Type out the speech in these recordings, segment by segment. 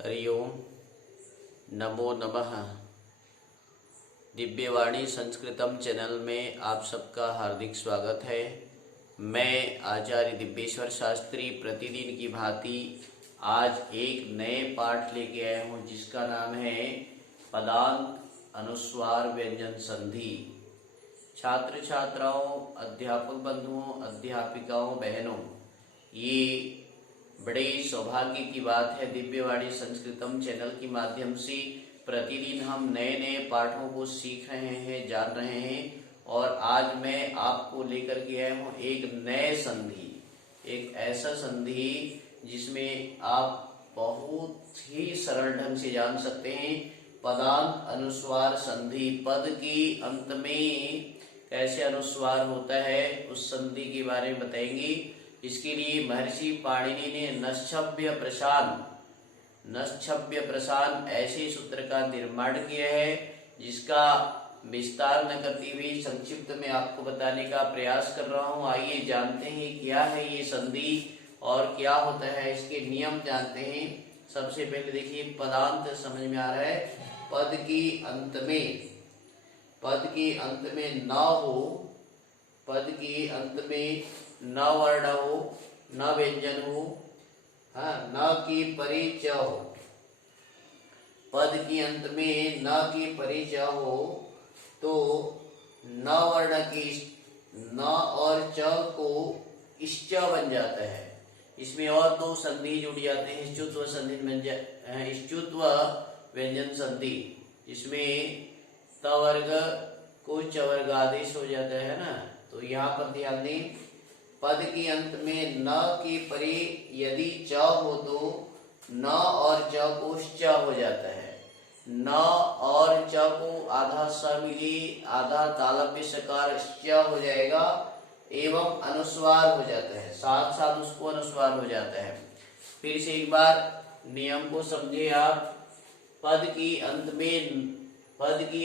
हरि ओम नमो नमः। दिव्यवाणी संस्कृतम चैनल में आप सबका हार्दिक स्वागत है। मैं आचार्य दिव्येश्वर शास्त्री प्रतिदिन की भांति आज एक नए पाठ लेके आया हूँ जिसका नाम है पदांत अनुस्वार व्यंजन संधि। छात्र छात्राओं, अध्यापक बंधुओं, अध्यापिकाओं, बहनों, ये बड़े सौभाग्य की बात है। दिव्यवाणी संस्कृतम चैनल के माध्यम से प्रतिदिन हम नए नए पाठों को सीख रहे हैं, जान रहे हैं और आज मैं आपको लेकर के आया हूँ एक नए संधि, एक ऐसा संधि जिसमें आप बहुत ही सरल ढंग से जान सकते हैं। पदांत अनुस्वार संधि, पद के अंत में कैसे अनुस्वार होता है उस संधि के बारे में बताएंगे। इसके लिए महर्षि पाणिनि ने नश्छव्य प्रशान ऐसे सूत्र का निर्माण किया है जिसका विस्तार न करते हुए संक्षिप्त में आपको बताने का प्रयास कर रहा हूं। आइए जानते हैं क्या है ये संधि और क्या होता है, इसके नियम जानते हैं। सबसे पहले देखिए, पदांत समझ में आ रहा है। पद के अंत में न हो, पद के अंत में न वर्ण हो, न व्यंजन हो, न की परिचय हो। पद के अंत में न की परिचय हो तो न वर्ण की न और च को इश्च बन जाता है। इसमें और दो संधि जुड़ जाते हैं, इष्चुत्व व्यंजन संधि। इसमें त वर्ग को च वर्ग आदेश हो जाता है ना। तो यहाँ पर ध्यान दें, पद के अंत में न की परे यदि च हो तो न और च को च हो जाता है। न और च को आधा स मिली, आधा तालव्य सकार च हो जाएगा एवं अनुस्वार हो जाता है, साथ साथ उसको अनुस्वार हो जाता है। फिर से एक बार नियम को समझे आप। पद के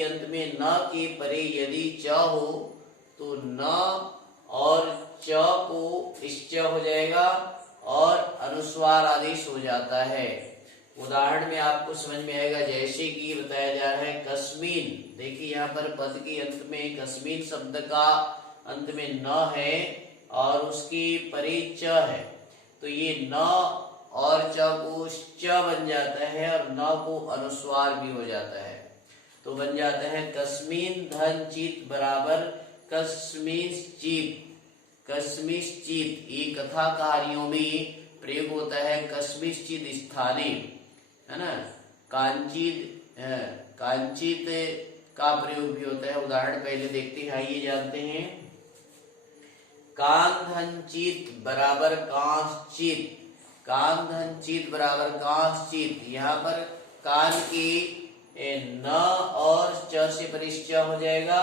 अंत में न के परे यदि च हो तो न और च को इश्च हो जाएगा और अनुस्वार आदेश हो जाता है। उदाहरण में आपको समझ में आएगा, जैसे कि बताया जा रहा है कस्मिन। देखिए यहाँ पर पद के अंत में कस्मिन शब्द का अंत में न है और उसकी परे च है, तो ये न और च को च बन जाता है और न को अनुस्वार भी हो जाता है। तो बन जाता है कस्मिन धन चित बराबर कस्मिश्चित। ये कथा कहानियों में प्रयोग होता है कस्मिश्चित स्थाने, है ना। कांचित का प्रयोग भी होता है। उदाहरण पहले देखते हैं, आइए जानते हैं। कांधनचित बराबर कांचित। यहाँ पर कान की न और च से परिचय हो जाएगा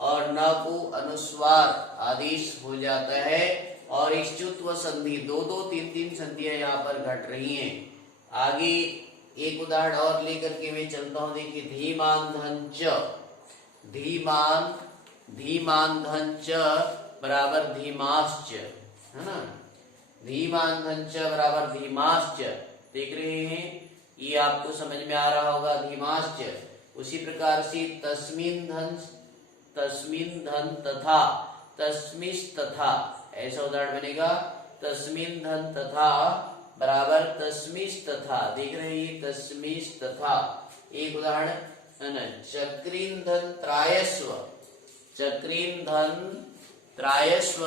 और न को अनुस्वार आदेश हो जाता है। और इष्चुत्व संधि, दो तीन संधियां यहाँ पर घट रही हैं। आगे एक उदाहरण और लेकर के मैं चलता हूं। देखिए, धीमान धन च बराबर धीमाश्च, है ना। धीमान धन च बराबर धीमाश्च, देख रहे हैं, ये आपको समझ में आ रहा होगा, धीमाश्च। उसी प्रकार से तस्मिन धन तथा तस्मिश तथा, ऐसा उदाहरण बनेगा। तस्मिन धन तथा बराबर तस्मिश तथा, देख रहे हैं, तस्मिश तथा। एक उदाहरण है ना, चक्रीन धन त्रायस्व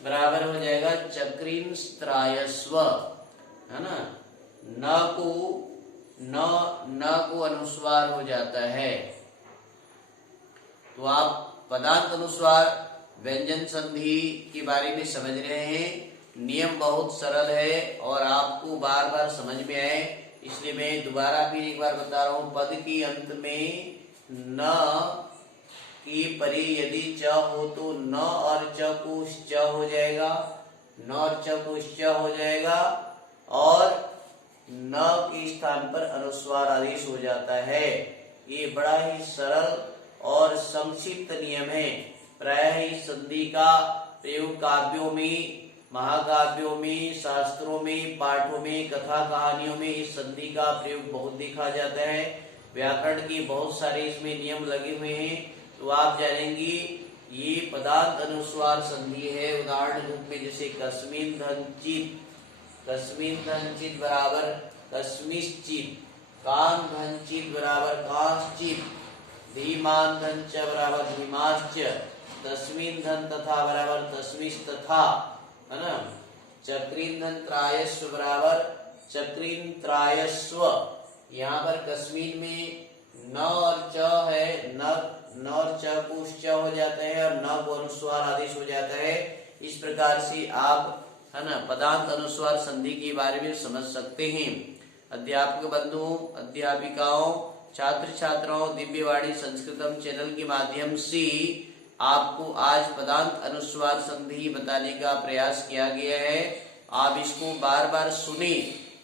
बराबर हो जाएगा चक्रीन त्रायस्व, है ना। न को अनुस्वार हो जाता है। तो आप पदांत अनुस्वार व्यंजन संधि के बारे में समझ रहे हैं। नियम बहुत सरल है और आपको बार बार समझ में आए, इसलिए मैं दोबारा फिर एक बार बता रहा हूँ। पद के अंत में न की परे यदि च हो तो न और च को च हो जाएगा, न और च को च हो जाएगा और न के स्थान पर अनुस्वार आदेश हो जाता है। ये बड़ा ही सरल और संक्षिप्त नियम है। प्रायः इस संधि का प्रयोग काव्यों में महाकाव्यों में, शास्त्रों में, पाठों में, कथा कहानियों में इस संधि का प्रयोग बहुत देखा जाता है। व्याकरण की बहुत सारे इसमें नियम लगे हुए हैं, तो आप जानेंगे ये पदार्थ अनुस्वार संधि है। उदाहरण रूप में जैसे कस्मिन धनचित, कस्मिन धनचित बराबर कस्मिश्चित, कान धनचित बराबर कांश्चित, धीमान धनच बराबर धीमाश्च, तस्मिन धन तथा बराबर तस्मिश तथा, है ना। चक्रीन धन त्रायस्व बराबर चक्रीन त्रायस्व। यहाँ पर कस्मिन में न और च है, न और च को उच्च हो जाता है और न को अनुस्वार आदेश हो जाता है। इस प्रकार से आप, है ना, पदांत अनुस्वार संधि के बारे में समझ सकते हैं। अध्यापक बंधुओं, अध्यापिकाओं, छात्र छात्राओं, दिव्यवाणी संस्कृतम चैनल के माध्यम से आपको आज पदांत अनुस्वार संधि बताने का प्रयास किया गया है। आप इसको बार बार सुने,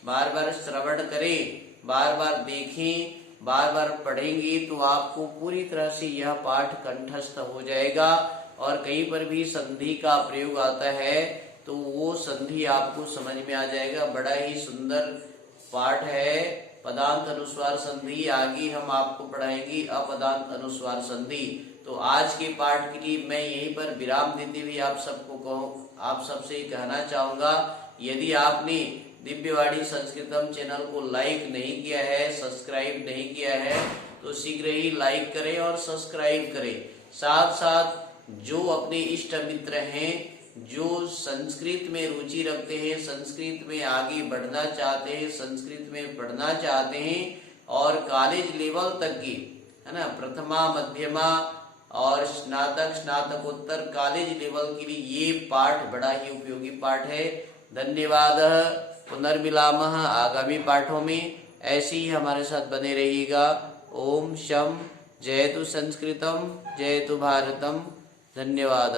बार बार श्रवण करें, बार बार देखें, बार बार पढ़ेंगे तो आपको पूरी तरह से यह पाठ कंठस्थ हो जाएगा। और कहीं पर भी संधि का प्रयोग आता है तो वो संधि आपको समझ में आ जाएगा। बड़ा ही सुंदर पाठ है पदांत अनुस्वार संधि। आगे हम आपको पढ़ाएंगे अपदांत अनुस्वार संधि। तो आज के पाठ के लिए मैं यहीं पर विराम देते हुए आप सबसे कहना चाहूंगा, यदि आपने दिव्यवाणी संस्कृतम चैनल को लाइक नहीं किया है, सब्सक्राइब नहीं किया है, तो शीघ्र ही लाइक करें और सब्सक्राइब करें। साथ साथ जो अपने इष्ट मित्र हैं, जो संस्कृत में रुचि रखते हैं, संस्कृत में आगे बढ़ना चाहते हैं, संस्कृत में पढ़ना चाहते हैं और कॉलेज लेवल तक की, है ना, प्रथमा, मध्यमा और स्नातक, स्नातकोत्तर कॉलेज लेवल के लिए ये पाठ बड़ा ही उपयोगी पाठ है। धन्यवाद। पुनर्मिलामः आगामी पाठों में। ऐसे ही हमारे साथ बने रहिएगा। ओम शम। जयतु संस्कृतम, जयतु भारतम। धन्यवाद।